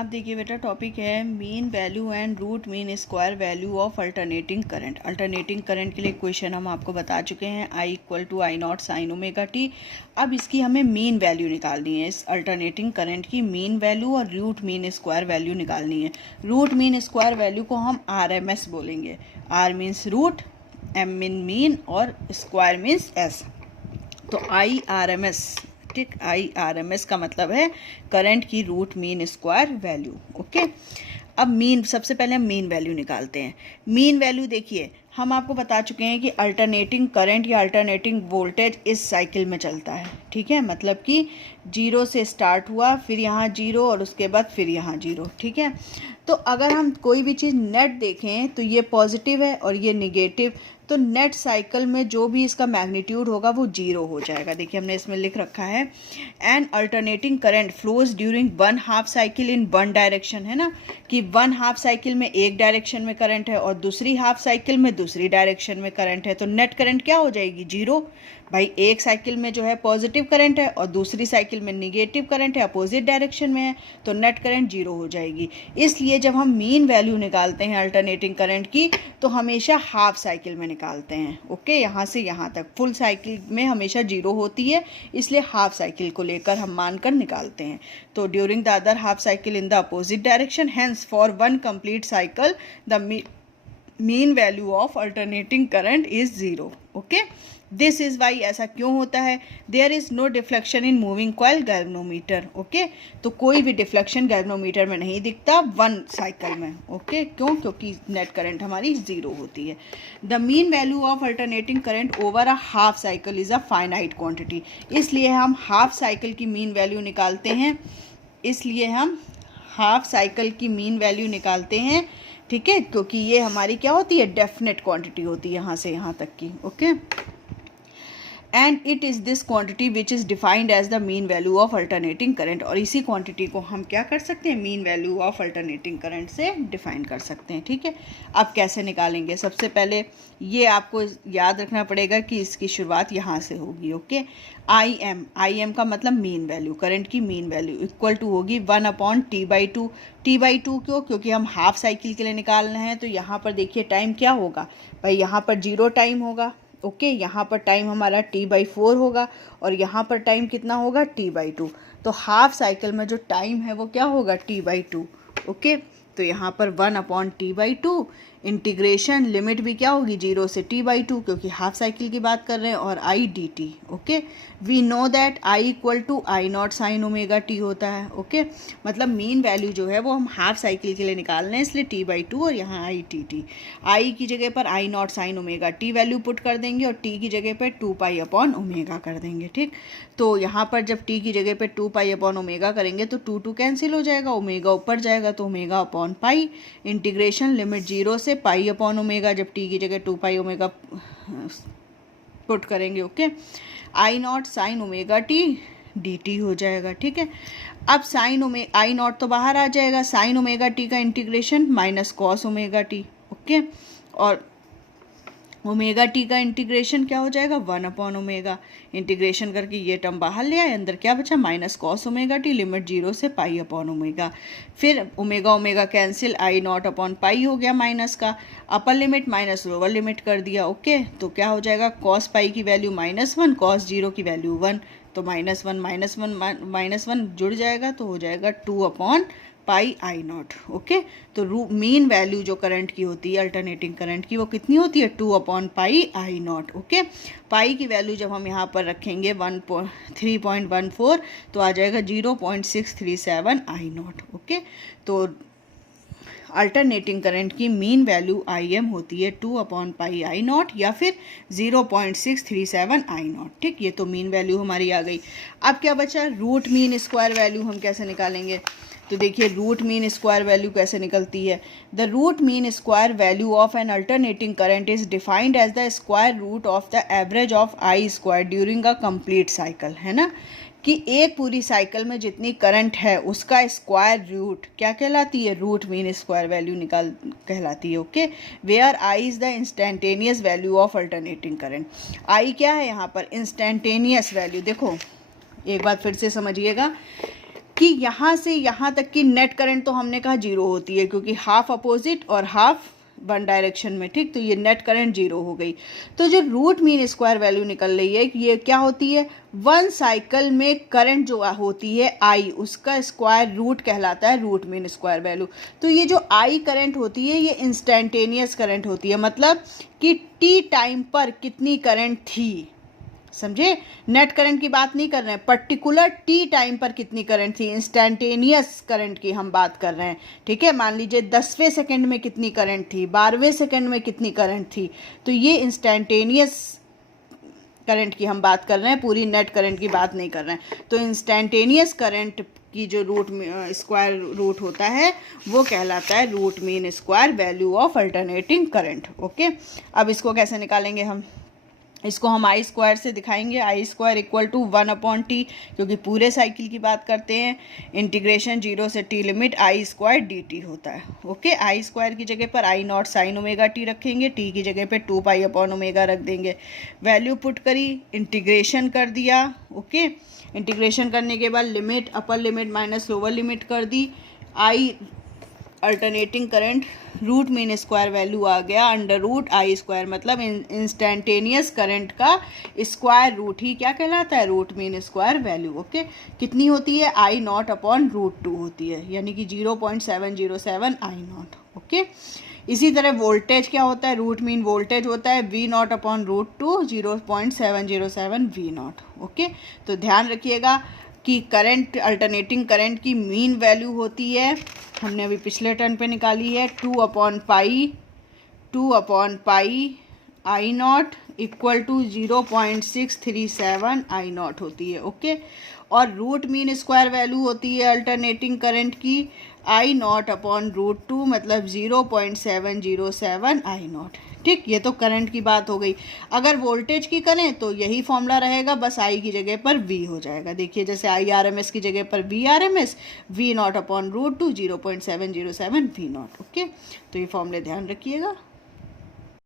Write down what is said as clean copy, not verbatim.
अब देखिए बेटा, टॉपिक है mean value and root mean square value of alternating current. Alternating current के लिए क्वेश्चन हम आपको बता चुके हैं, I = I0 sin omega T. अब इसकी हमें मीन वैल्यू निकालनी है, इस अल्टरनेटिंग करंट की मीन वैल्यू और रूट मीन स्क्वायर वैल्यू निकालनी है। रूट मीन स्क्वायर वैल्यू को हम RMS बोलेंगे। R means root, M mean mean और स्क्वायर मीन्स S। तो IRMS, ठीक, IRMS का मतलब है करंट की root mean square value. Okay, अब मीन, सबसे पहले हम मीन वैल्यू निकालते हैं। मीन वैल्यू देखिए, हम आपको बता चुके हैं कि अल्टरनेटिंग करंट या अल्टरनेटिंग वोल्टेज इस साइकिल में चलता है, ठीक है। मतलब कि 0 से स्टार्ट हुआ, फिर यहाँ 0 और उसके बाद फिर यहाँ 0, ठीक है। तो अगर हम कोई भी चीज़ नेट देखें तो ये पॉजिटिव है और ये निगेटिव, तो नेट साइकिल में जो भी इसका मैग्नीट्यूड होगा वो 0 हो जाएगा। देखिए हमने इसमें लिख रखा है, and alternating current flows during 1/2 cycle in 1 direction, है ना, कि 1/2 साइकिल में एक डायरेक्शन में करंट है और दूसरी हाफ साइकिल में दूसरी डायरेक्शन में करंट है। तो नेट करंट क्या हो जाएगी? 0। भाई एक साइकिल में जो है पॉजिटिव करंट है और दूसरी साइकिल में निगेटिव करंट है, अपोजिट डायरेक्शन में है, तो नेट करंट 0 हो जाएगी। इसलिए जब हम मीन वैल्यू निकालते हैं अल्टरनेटिंग करंट की तो हमेशा हाफ साइकिल में निकालते हैं। ओके, यहाँ से यहाँ तक फुल साइकिल में हमेशा 0 होती है, इसलिए हाफ साइकिल को लेकर हम मानकर निकालते हैं। तो during the other half cycle in the opposite direction, hence for 1 complete cycle the mean value of alternating current is 0। Okay, this is why, ऐसा क्यों होता है? There is no deflection in moving coil galvanometer. Okay, तो कोई भी deflection galvanometer में नहीं दिखता 1 साइकिल में। ओके, क्यों? क्योंकि नेट करंट हमारी 0 होती है। The mean value of alternating current over a half cycle is a finite quantity. इसलिए हम हाफ साइकिल की मीन वैल्यू निकालते हैं, ठीक है, क्योंकि ये हमारी क्या होती है? डेफिनेट क्वांटिटी होती है यहाँ से यहाँ तक की। Okay, and it is this quantity which is defined as the mean value of alternating current. और इसी क्वांटिटी को हम क्या कर सकते हैं? Mean value of alternating current से डिफाइन कर सकते हैं, ठीक है। अब कैसे निकालेंगे? सबसे पहले ये आपको याद रखना पड़ेगा कि इसकी शुरुआत यहाँ से होगी। ओके, आई एम का मतलब मीन वैल्यू, करंट की मीन वैल्यू इक्वल टू होगी 1/T/2। T/2 क्यों? क्योंकि हम हाफ साइकिल के लिए निकालना है। तो यहाँ पर देखिए टाइम क्या होगा भाई, यहाँ पर 0 टाइम होगा। ओके, यहाँ पर टाइम हमारा T/4 होगा और यहाँ पर टाइम कितना होगा? T/2। तो हाफ साइकिल में जो टाइम है वो क्या होगा? T/2। ओके, तो यहाँ पर 1/T/2, इंटीग्रेशन लिमिट भी क्या होगी? 0 से T/2, क्योंकि हाफ साइकिल की बात कर रहे हैं, और I/dt। Okay, we know that I = I0 sin omega t होता है। ओके, मतलब मीन वैल्यू जो है वो हम हाफ साइकिल के लिए निकाल रहे हैं, इसलिए T/2 और यहाँ I/dt। I की जगह पर I0 sin omega T value put कर देंगे और T की जगह पर 2π/ω कर देंगे, ठीक। तो यहाँ पर जब T की जगह पर 2π/ω करेंगे तो 2 कैंसिल हो जाएगा, ओमेगा ऊपर जाएगा तो ω/π, इंटीग्रेशन लिमिट 0 से π/ω, जब T की जगह 2π/ω पुट करेंगे। Okay, I0 sin omega T dt हो जाएगा, ठीक है। अब I0 तो बाहर आ जाएगा, sin ओमेगा टी का integration minus cos omega T. Okay, और ओमेगा टी का इंटीग्रेशन क्या हो जाएगा? 1/ω। इंटीग्रेशन करके ये टर्म बाहर ले आए, अंदर क्या बचा? Minus cos omega T, limit 0 से π/ω। फिर ओमेगा कैंसिल, I0/π हो गया माइनस का, अपर लिमिट माइनस लोअर लिमिट कर दिया। ओके, तो क्या हो जाएगा? cos π की वैल्यू -1, cos 0 की वैल्यू 1, तो -1 जुड़ जाएगा तो हो जाएगा 2/πI0। ओके, तो मीन वैल्यू जो करंट की होती है, अल्टरनेटिंग करंट की, वो कितनी होती है? 2/πI0। ओके, पाई की वैल्यू जब हम यहाँ पर रखेंगे 3.14 तो आ जाएगा 0.637 I0। ओके, तो अल्टरनेटिंग करंट की मीन वैल्यू IM होती है 2/πI0 या फिर 0.637 I0, ठीक। ये तो मीन वैल्यू हमारी आ गई। अब क्या बचा? रूट मीन स्क्वायर वैल्यू हम कैसे निकालेंगे? तो देखिए रूट मीन स्क्वायर वैल्यू कैसे निकलती है। The root mean square value of an alternating current is defined as the square root of the average of I square during a complete cycle, है ना, कि एक पूरी साइकिल में जितनी करंट है उसका स्क्वायर रूट क्या कहलाती है? रूट मीन स्क्वायर वैल्यू कहलाती है। Okay, where I is the instantaneous value of alternating current. I क्या है यहाँ पर? Instantaneous value. देखो एक बात फिर से समझिएगा कि यहाँ से यहाँ तक की नेट करंट तो हमने कहा जीरो होती है, क्योंकि हाफ अपोजिट और हाफ वन डायरेक्शन में, ठीक। तो ये नेट करंट जीरो हो गई। तो जो रूट मीन स्क्वायर वैल्यू निकल रही है ये क्या होती है, वन साइकिल में करंट जो होती है आई, उसका स्क्वायर रूट कहलाता है रूट मीन स्क्वायर वैल्यू। तो ये जो आई करंट होती है ये इंस्टेंटेनियस करंट होती है, मतलब कि टी टाइम पर कितनी करंट थी, समझे। नेट करंट की बात नहीं कर रहे हैं, पर्टिकुलर टी टाइम पर कितनी करंट थी, इंस्टेंटेनियस करंट की हम बात कर रहे हैं, ठीक है। मान लीजिए 10वें सेकंड में कितनी करंट थी, 12वें सेकंड में कितनी करंट थी, तो ये इंस्टेंटेनियस करंट की हम बात कर रहे हैं, पूरी नेट करंट की बात नहीं कर रहे हैं। तो इंस्टेंटेनियस करंट की जो रूट स्क्वायर रूट होता है वो कहलाता है root mean square value of alternating current. Okay, अब इसको कैसे निकालेंगे हम, इसको हम आई स्क्वायर से दिखाएंगे। आई स्क्वायर इक्वल टू 1/t, क्योंकि पूरे साइकिल की बात करते हैं। इंटीग्रेशन 0 से t लिमिट आई स्क्वायर dt होता है। ओके, आई स्क्वायर की जगह पर आई नॉट साइन ओमेगा टी रखेंगे, t की जगह पे 2π/ओमेगा रख देंगे। वैल्यू पुट करी, इंटीग्रेशन कर दिया। ओके, इंटीग्रेशन करने के बाद limit upper limit minus lower limit कर दी। I alternating current root mean square value आ गया अंडर रूट आई स्क्वायर, मतलब इंस्टेंटेनियस करंट का स्क्वायर रूट ही क्या कहलाता है, root mean square value. Okay, कितनी होती है, आई नॉट अपॉन रूट 2 होती है, यानी कि 0.707 आई नॉट। ओके, इसी तरह वोल्टेज क्या होता है, रूट मीन वोल्टेज होता है V not upon root 2, 0.707 V not. Okay, तो ध्यान रखिएगा कि करंट अल्टरनेटिंग करंट की मीन वैल्यू होती है, हमने अभी पिछले टर्न पे निकाली है, 2/पाई I naught equal to 0.637 I naught होती है। ओके, और रूट मीन स्क्वायर वैल्यू होती है अल्टरनेटिंग करंट की आई नॉट अपॉन रूट 2, मतलब 0.707 आई नॉट। ठीक, ये तो करंट की बात हो गई। अगर वोल्टेज की करें तो यही फॉर्मूला रहेगा, बस आई की जगह पर वी हो जाएगा। देखिए, जैसे आई आर एम एस की जगह पर V R M S, V not upon root 2, 0.707 V not. Okay, तो ये फॉर्मूले ध्यान रखिएगा।